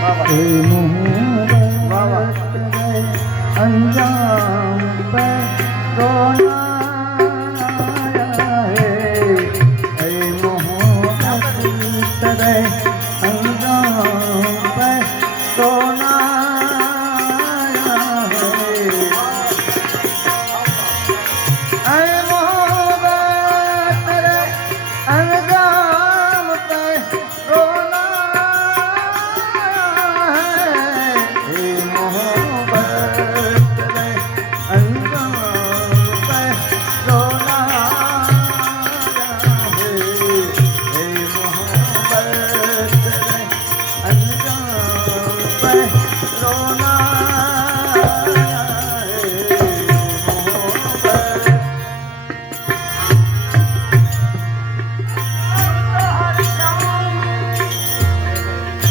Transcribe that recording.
हे मोहब्बत रे अंजाम पे रोना आया है। हे मोहब्बत रे अंजाम पे रोना Bye.